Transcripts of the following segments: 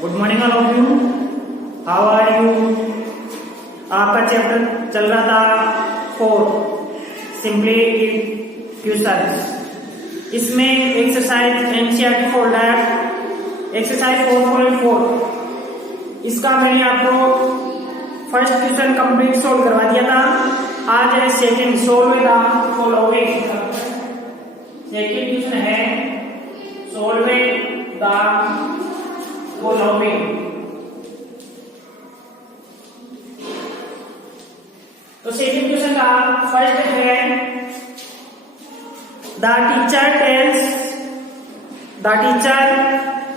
Good morning all of you. How are you? आपका chapter चल रहा था 4 सिंपली क्वेश्चंस। इसमें एक्सरसाइज एनसीईआरटी फोल्डर एक्सरसाइज 4.4 इसका मैंने आपको फर्स्ट क्वेश्चन कंप्लीट सोल्व करवा दिया था। आज है second solve the following. Second question है सोल्व द फॉलोइंग। तो सेकंड क्वेश्चन का फर्स्ट है the teacher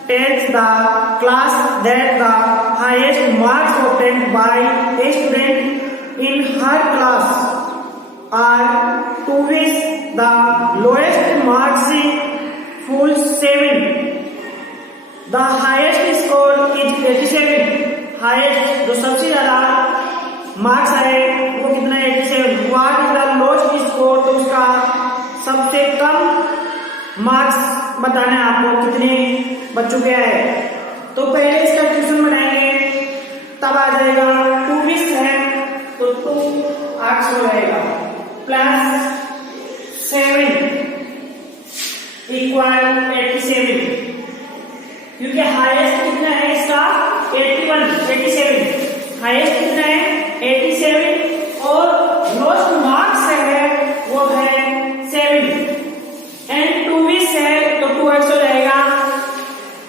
tells the class that the highest marks obtained by a student in her class are to which the lowest marks full 7. The highest score is 87. Highest जो सबसे ज्यादा marks है वो कितना है 87। What is the lowest score, तो उसका सबसे कम मार्क्स बताना है आपको कितने बच्चों के है। तो पहले इसका क्वेश्चन बनाएंगे, तब आ जाएगा 2 मिस है तो 2 8 हो जाएगा प्लस 7 इक्वल 87, क्योंकि हाईएस्ट कितना है इसका 87 हाईएस्ट कितना है 87 और लोएस्ट मार्क्स है वो है 7 एंड 2 मिस है तो 2x हो जाएगा।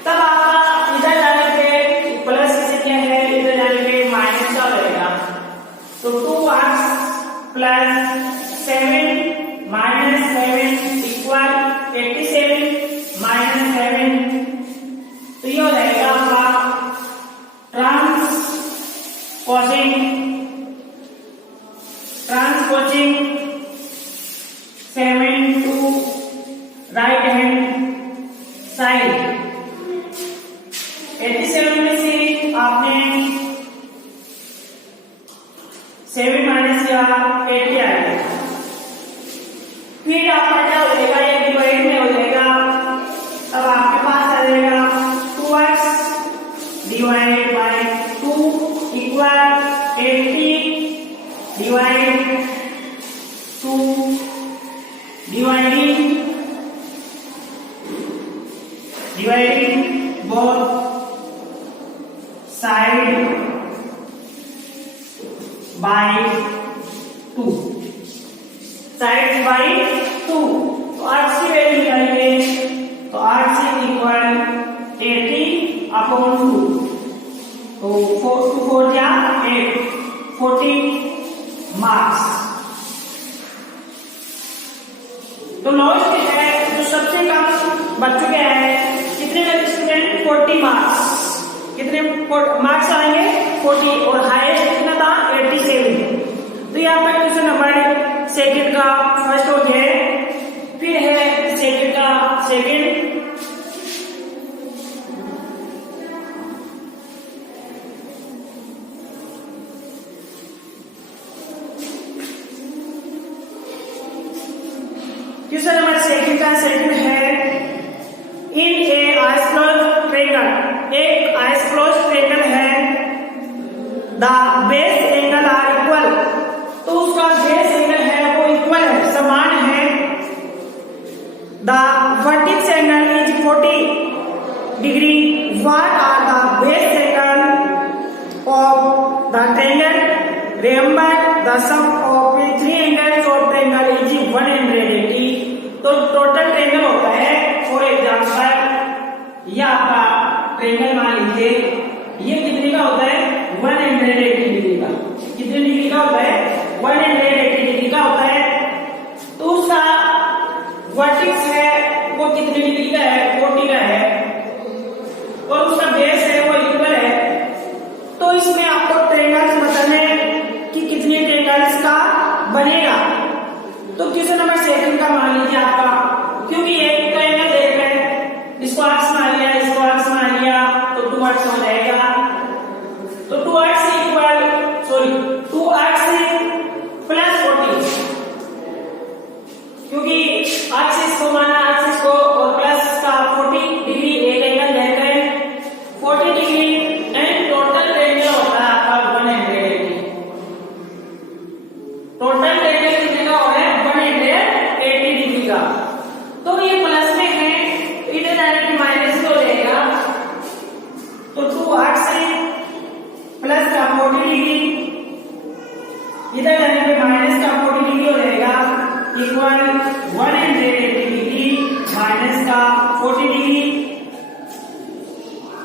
तब आपका इधर जाने पे प्लस से क्या है, इधर जाने पे माइनस का रहेगा। तो 2x plus 7 minus 7 equal 87 minus 7, तो ये हो जाएगा आपका transposing 7 to right hand side. 87 में से आपने 7 माइनस किया 80 आएगा। फिर आपका क्या हो जाएगा, ये डिवाइड में हो जाएगा। अब आपके पास आ जाएगा 2x divide by 2 equal 80 divide 2 dividing both side by 2 side by 2। तो 8 की वैल्यू निकालेंगे तो 8 से इक्वल 80 अपॉन 2, तो 4 या 8 40 मार्क्स। तो लोएस्ट है जो सबसे कम बच्चों के है कितने स्टूडेंट 40 मार्क्स, कितने मार्क्स आएंगे 40 और हाईएस्ट कितना था 87। तो ये आपका क्वेश्चन नंबर सेकंड का फर्स्ट हो गया। फिर है सेकंड का सेकंड क्वेश्चन नंबर सेकंड का सेकंड है इन ए आइसक्लोज ट्रायंगल, एक आइसक्लोज ट्रायंगल है, the base angle are equal, तो उसका बेस एंगल है वो इक्वल है समान है। The vertex angle is 40 degree, what are the base angle of the triangle, remember the sum of 3 angles of triangle is 180। तो total triangle होता है, फॉर एग्जांपल ये आपका ट्रायंगल मान लीजिए ये कितने का होता है 180 डिग्री का। कितने डिग्री का होता है 180 डिग्री का होता है। तो उसका वर्टेक्स है वो कितने डिग्री का है 40 का है और उसका बेस है वो इक्वल है। तो इसमें आपको ट्रायंगल्स बताना है कि कितने ट्रायंगल्स का बनेगा। तो क्वेश्चन नंबर सेकंड का मान लीजिए आपका, क्योंकि एक ट्रायंगल देख रहे हैं, इसको आर्क्स मान लिया, इसको आर्क्स मान लिया तो 2 आर्क्स हो जाएगा। तो 2 आर्क्स इक्वल 2 आर्क्स प्लस 40, क्योंकि आर्क्स को माना आर्क्स को और प्लस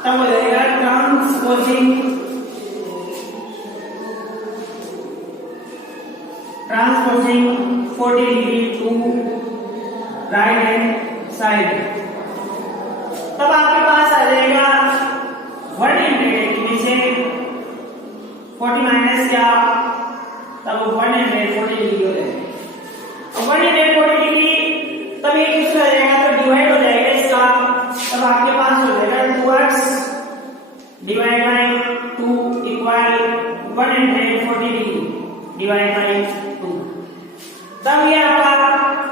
तब हो जाएगा transposing 40 degree to right hand side. तब आपके पास आ जाएगा 180 में से 40 माइनस क्या, तब 140 डिग्री हो जाएगा। 140 डिग्री तब एक दूसरा आ जाएगा तो डिवाइड हो जाएगा इसका, तब आपके पास हो जाएगा 2x divide by 2 equal 140 degree divide by 2। तब ये आपका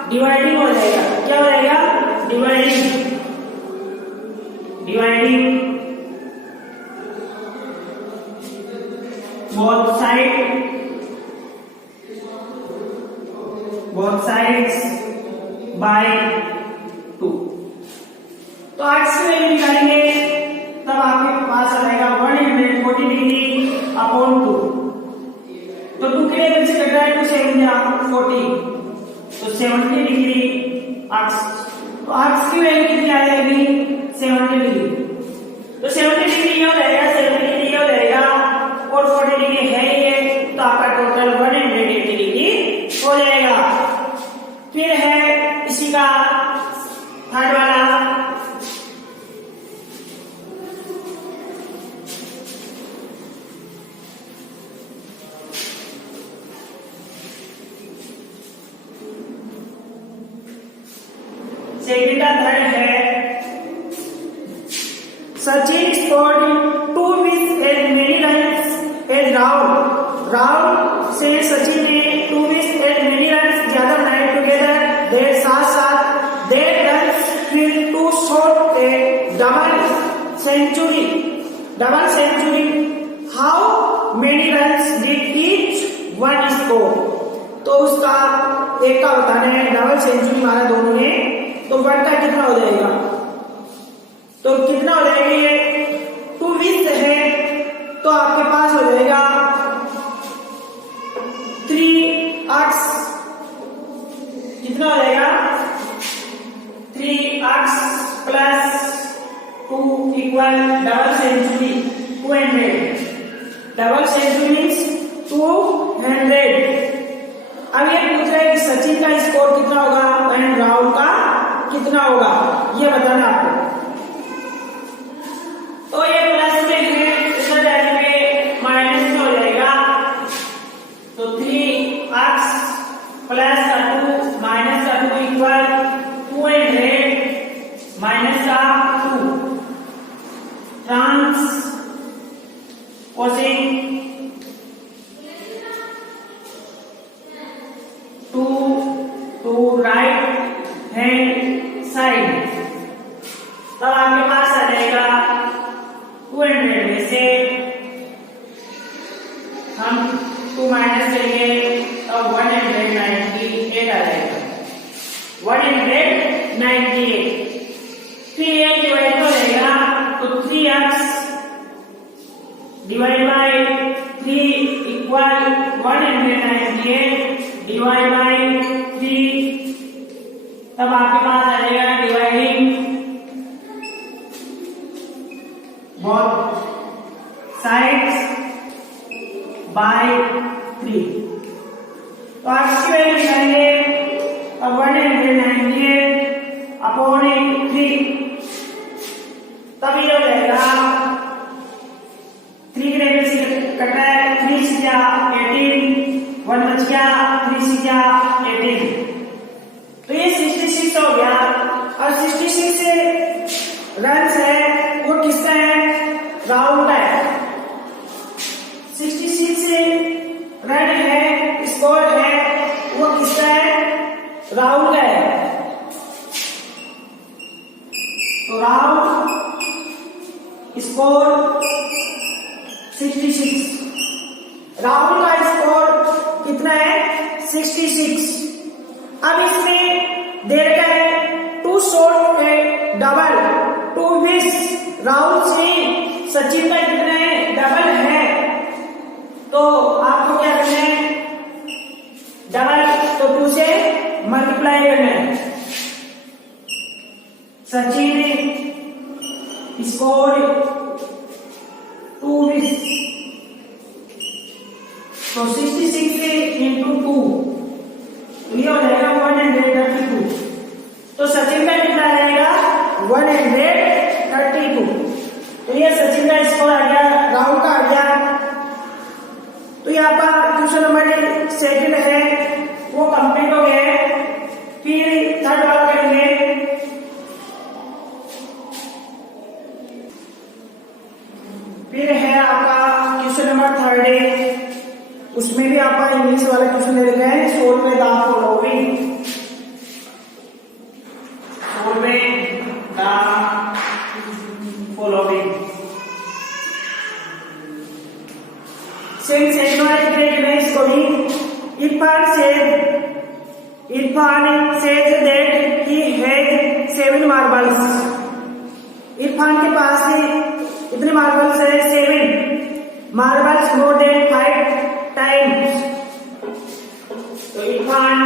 डिवाइडिंग हो जाएगा। क्या हो जाएगा? Dividing both sides by 2। तो x की वैल्यू निकालेंगे तब आपके पास आ जाएगा 140 डिग्री अपॉन 2। तो 2 के लिए से कट रहा है 2 7 या 40, तो 70 डिग्री x। तो x की वैल्यू कितनी आ जाएगी? 70 डिग्री। तो 70 डिग्री हो जाएगा, 70 डिग्री हो जाएगा और 40 डिग्री है ये, तो आपका टोटल 180 डिग्री हो जाएगा। फिर है इसी का थर्ड वाला, सेकंड का थर्ड है Sachin scored 2 with as many runs as Rahul। Rahul से सचिन ने 2 with as many runs ज्यादा बनाए टुगेदर। देर साथ साथ देर रन्स फिर 2 shot a double century. How many runs did each one score. तो उसका एक का बताना है, डबल सेंचुरी मारा दोनों ने, तो वन का कितना हो जाएगा? तो कितना हो जाएगा? ये 2 with है तो आपके पास हो जाएगा 3x। कितना हो जाएगा? 3x plus 2 equal double century 200। Double century means 200। अब ये पूछ रहा है कि सचिन का स्कोर कितना होगा एंड राहुल का कितना होगा, ये बताना आपको। तो ये प्लस में है, इधर जाने पे माइनस में हो जाएगा। तो 3x प्लस का 2 माइनस का 2 इक्वल 200 माइनस का 2 transposing 2 right hand side. तब आपके पास आ जाएगा 200 में से हम 2 माइनस करेंगे तो 198 आ जाएगा। 198 फिर ये डिवाइड हो जाएगा तो 3x divide by 3 equal 198 divide by 3। तब आपके पास आ जाएगा डिवाइडिंग both sides by 3। तो आज की वैल्यू निकालेंगे अब 198 अपॉन 3। तब ये हो जाएगा 3 के लेवल से कटा है, 3 से 18 1 बच गया, 3 से 18 तो ये 66 हो गया। और 66 से रन्स है वो किसका है? राहुल का है। 66 से रन है, स्कोर है, वो किसका है? राहुल का है। तो राहुल स्कोर 66, राहुल का स्कोर कितना है? 66। अब इसमें दे रखा है 2 शॉट है डबल 2 मिस। राहुल से सचिन का कितना है? डबल है। तो आपको क्या करना है? डबल तो 2 से मल्टीप्लाई करना है। Sachin score 2 weeks. तो 66 into 2 ये हो जाएगा 132. तो सचिन का कितना रहेगा 132. तो ये सचिन का स्कोर आ गया, राहुल का आ गया. तो यहाँ पर क्वेश्चन नंबर 2 है वो कंप्लीट हो गया. फिर थर्ड वाला करेंगे. फिर है आपका क्वेश्चन नंबर 3. उसमें भी आपका इंग्लिश वाला क्वेश्चन दे रखा है. Solve the following. Solve the following. Since everyone is great in scoring, Irfan says that he has 7 marbles. Irfan के पास कितने मार्बल्स है 7 marbles more than 5 times. तो Irfan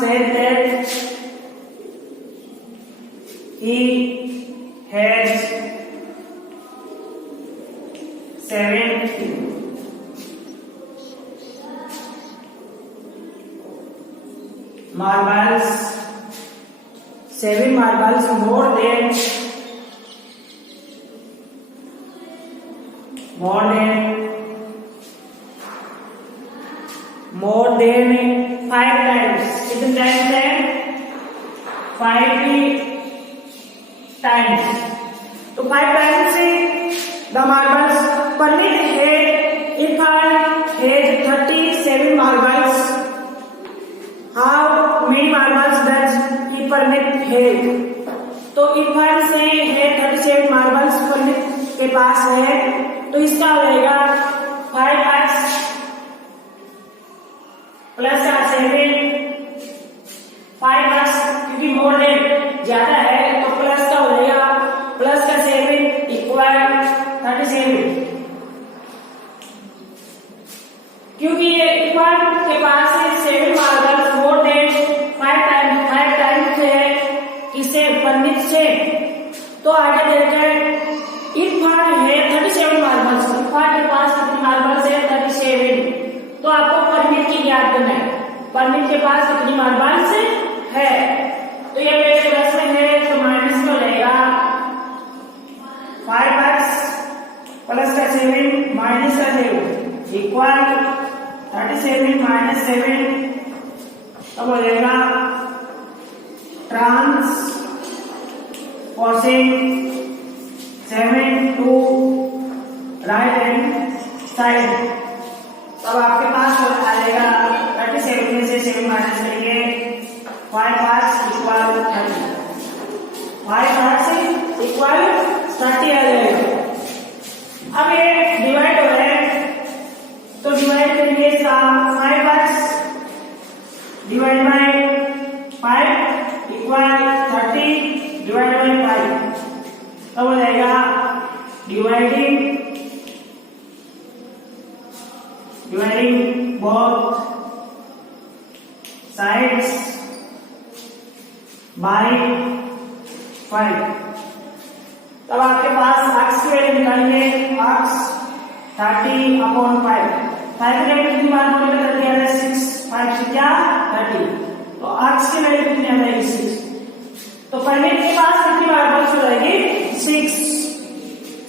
said that he has 7 marbles more than 5 times. कितने times है 5 times. तो 5 times से the marbles permit है. Irfan has 37 marbles. How many marbles does he permit है? तो इरफान से है 37 marbles permit के पास है. तो इसका हो जाएगा 5x प्लस का 7 5x क्योंकि मोर देन ज्यादा है तो प्लस का हो जाएगा प्लस का 7 इक्वल 37. क्योंकि ये इरफान के पास 7 मार्बल्स मोर देन 5 टाइम्स है किसे परमिट से. तो आगे देखते हैं इरफान है 37 मार्बल्स. इरफान के पास कितनी मार्बल्स है 37. तो आपको परमिट की ज्ञात करना है. परमिट के पास कितनी मार्बल्स है. तो ये मेरे प्लस में है तो माइनस में हो जाएगा 5x प्लस का 7 माइनस का 0 इक्वल 37 माइनस 7. तब हो जाएगा transposing 7 to right hand side. तब आपके पास आ जाएगा 37 में से 7 माइनस करेंगे 5x इक्वल 30. 5x इक्वल 30 आ जाएगा. अब ये डिवाइड हो रहा है तो डिवाइड करेंगे इसका 5x divide by 5 equal 30 divide by 5. तब हो जाएगा डिवाइडिंग both sides by 5. तब आपके पास x की वैल्यू निकालेंगे. x 30/5. 5 की वैल्यू कितनी बार मल्टीप्लाई करके आ रहा है 6. 5 से क्या 30. तो x की वैल्यू कितनी आ जाएगी 6. तो पहले के पास कितनी मार्बल्स हो जाएगी 6.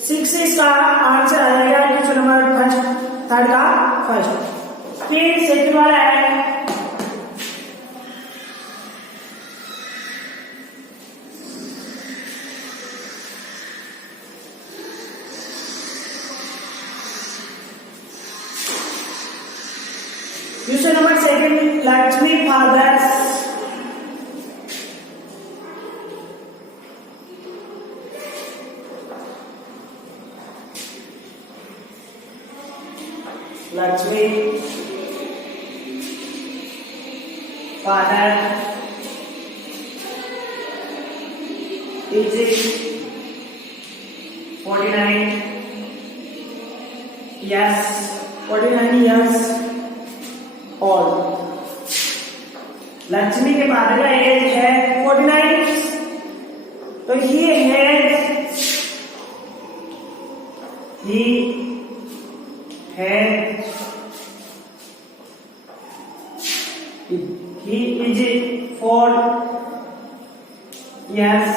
6 इसका आंसर आ जाएगा क्वेश्चन नंबर थर्ड का फर्स्ट. फिर सेकंड वाला है question number 2. Lakshmi father's Lakshmi father is 49 years old. Lakshmi के फादर का एज है 49, तो he has he is 4 years.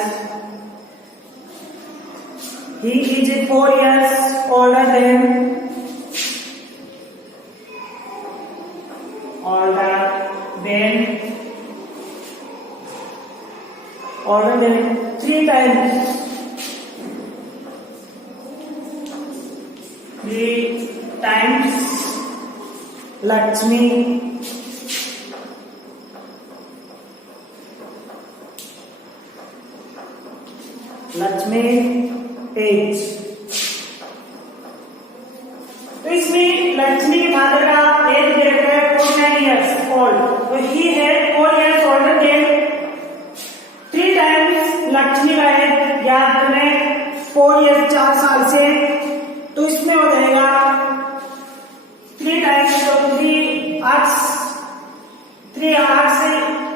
He is 4 years older than three times Lakshmi age। तो इसमें लक्ष्मी के फादर का एज दे रखा है 49 years old, तो ही है 4 years older than 3 times Lakshmi का एज याद करें 4 years 4 साल से, तो इसमें हो जाएगा 3 times, तो 3 arts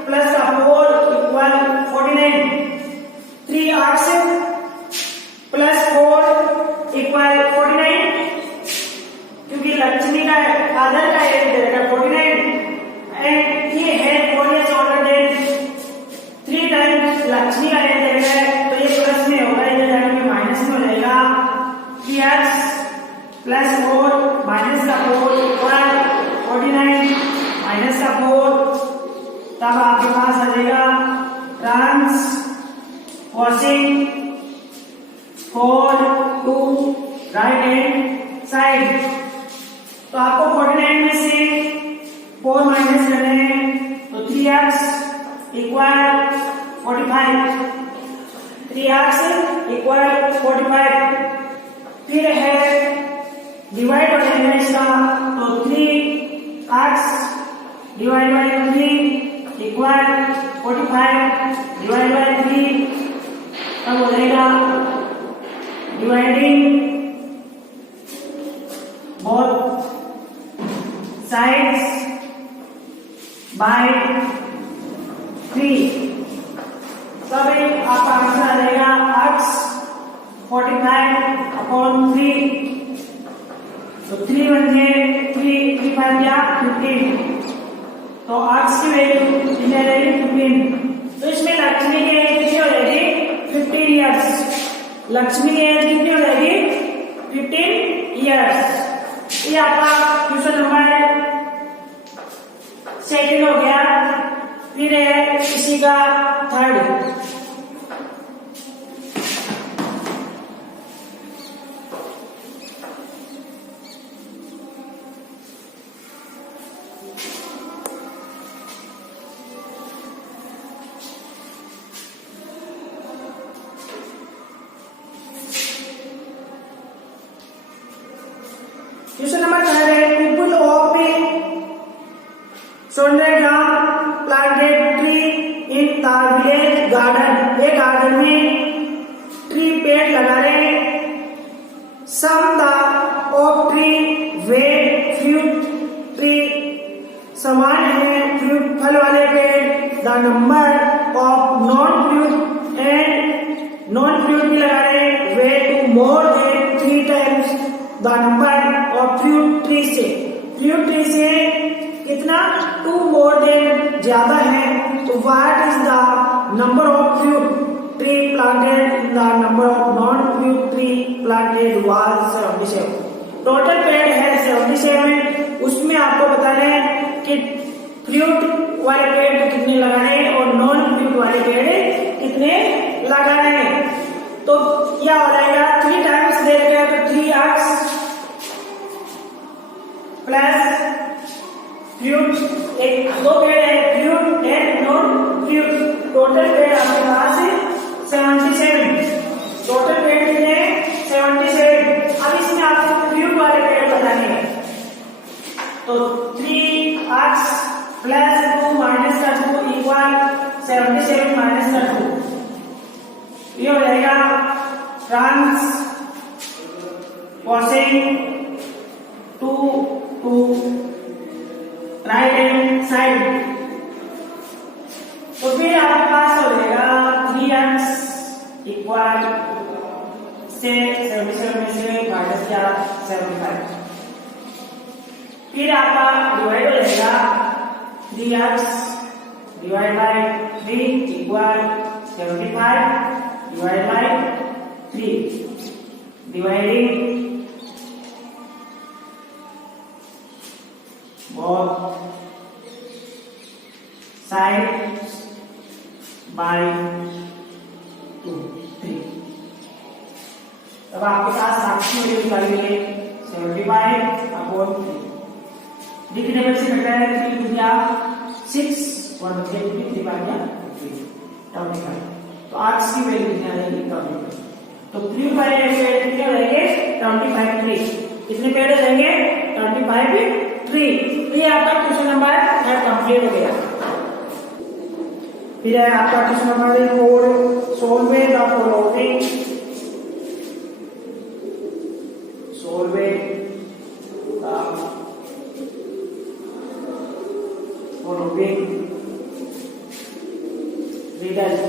plus 4 equal 49, 3 arts plus 4 equal 49, क्योंकि लक्ष्मी का फादर का एज दे रखा है 49 एंड ये है 4 years older than 3 times Lakshmi का एज दे रखा है, तो ये प्लस में होगा, ये जाने माइनस में हो जाएगा 3x प्लस 4 माइनस का 4 इक्वल 49 माइनस का 4, तब आपके पास आ जाएगा transposing 4 to right hand side. तो आपको 49 में से 4 माइनस करने हैं, तो 3x इक्वल 45, 3x इक्वल 45, फिर है डिवाइड हो जाएगा इसका, तो 3x divide by 3 equal 45 divide by 3, तब हो जाएगा डिवाइडिंग both sides by 3, तब आपका आंसर आ जाएगा x 45/3, तो 3 बन गए 3 5 या 15, तो x की वैल्यू कितनी आ जाएगी 15। तो इसमें लक्ष्मी की एज कितनी हो जाएगी 15 years, लक्ष्मी की एज कितनी हो जाएगी 15 years। ये आपका क्वेश्चन नंबर 2 हो गया। फिर है इसी का 3rd, क्वेश्चन नंबर 3 है people of Sondegram planted tree in the village garden, एक गार्डन में ट्री पेड़ लगा रहे, some the of tree were fruit tree, समान है फ्रूट फल वाले पेड़, the number of non fruit and non fruit भी लगा रहे, were two more than 3 times the number of fruit tree से कितना 2 मोर देन ज्यादा है, तो what is the number of fruit tree planted, the number of non fruit tree planted was 77। Total पेड़ है 77, उसमें आपको बताना है कि फ्रूट वाले पेड़ कितने लगाए और नॉन फ्रूट वाले पेड़ कितने लगाए। तो क्या हो जाएगा 3 times दे रखा है, तो 3x प्लस फ्रूट, एक 2 पेड़ है fruit and non fruit, total पेड़ आपके पास 77, टोटल पेड़ कितने 77। अब इसमें आपको फ्रूट वाले पेड़ बताने हैं, तो 3x प्लस 2 माइनस का 2 इक्वल 77 माइनस का 2, ये हो जाएगा transposing 2 to right hand side. तो फिर आपके पास हो जाएगा 3x इक्वल से 77 में से माइनस क्या 75। फिर आपका डिवाइड हो जाएगा 3x divide by 3 equal 75 divide by 3 dividing both sides by 2 3। अब आपके पास साक्षी में निकालिए 75 अपॉन 3 लिखने में से कटा है 3 गुणा 6 और 3 बाय 3 25। तो आज की वैल्यू कितनी आएगी 25। तो 3 बाय 8 कितने हो जाएंगे 25 3। कितने पेड़ हो जाएंगे 25 3। तो ये आपका क्वेश्चन नंबर कंप्लीट हो गया। फिर है आपका question number 4 solve the following result.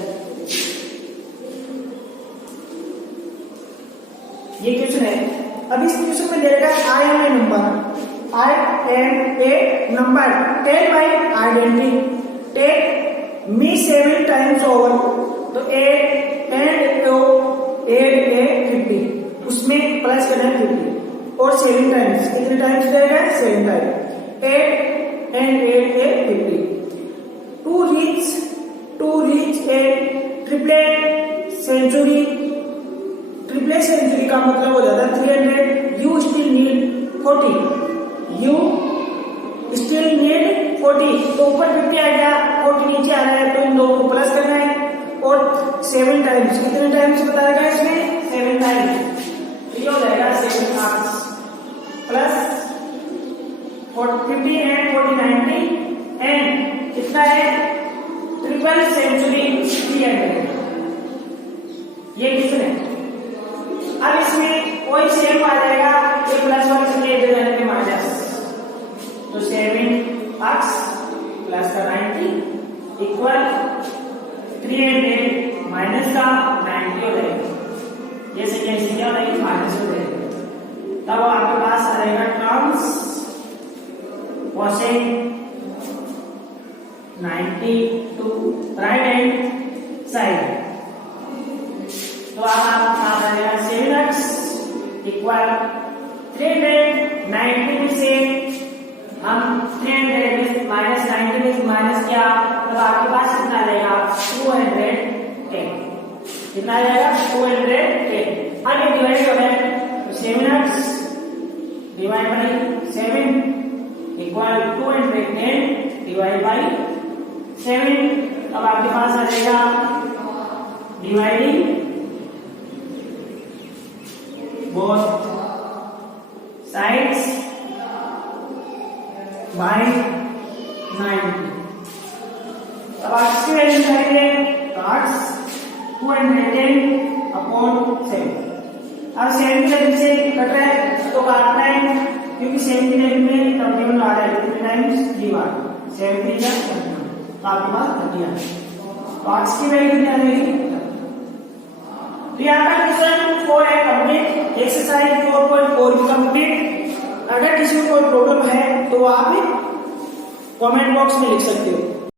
ये क्वेश्चन है। अब इस क्वेश्चन में दे रखा है I am a number tell my identity take me 7 times over. तो 8 50 उसमें प्लस करना है 50 और 7 टाइम्स। कितने टाइम्स देगा 7 times 8 and 8 50 to reach a triplet century. Triplet century का मतलब हो जाता है 300। You still need 40। You still need 40। तो ऊपर 50 आ गया 40 नीचे आ रहा है तो इन दोनों को प्लस करना है और 7 टाइम्स। कितने टाइम्स बताया गया इसमें 7 टाइम्स। तो ये हो जाएगा 7 टाइम्स प्लस 50 एंड 40 90 एंड कितना है ट्रिपल सेंचुरी 300। ये कितने है। अब इसमें कोई सेम आ जाएगा ये प्लस 1 से ले जाने के माइनस। तो 7x प्लस का 90 इक्वल 300 माइनस का 90 हो जाएगा। ये सेकेंड से क्या हो जाएगी माइनस हो जाएगी। तब आपके पास आ जाएगा transposing 90 to right hand side. तो अब आप आ जाएगा 7x इक्वल 390 में से हम 300 माइनस 90 में माइनस क्या। तो आपके पास कितना आ जाएगा 210। कितना आ जाएगा 210। अब ये डिवाइड हो गया तो 7x divide by 7 equal 210 divide by 7। अब आपके पास आ जाएगा डिवाइडिंग both sides by 90। अब आप इसकी वैल्यू निकालेंगे तो 210 अपॉन 7। अब 7 की वैल्यू से कट रहा है तो काटना है क्योंकि 7 की वैल्यू में कंप्लीमेंट आ रहा है कितने टाइम्स 3 बार 7 3 का तो आपके पास 30 आ। तो आज की वैल्यू कितनी आ जाएगी। तो यहाँ का क्वेश्चन 4 है कंप्लीट। एक्सरसाइज 4.4 भी कंप्लीट। अगर किसी को कोई प्रॉब्लम है तो आप कमेंट बॉक्स में लिख सकते हो।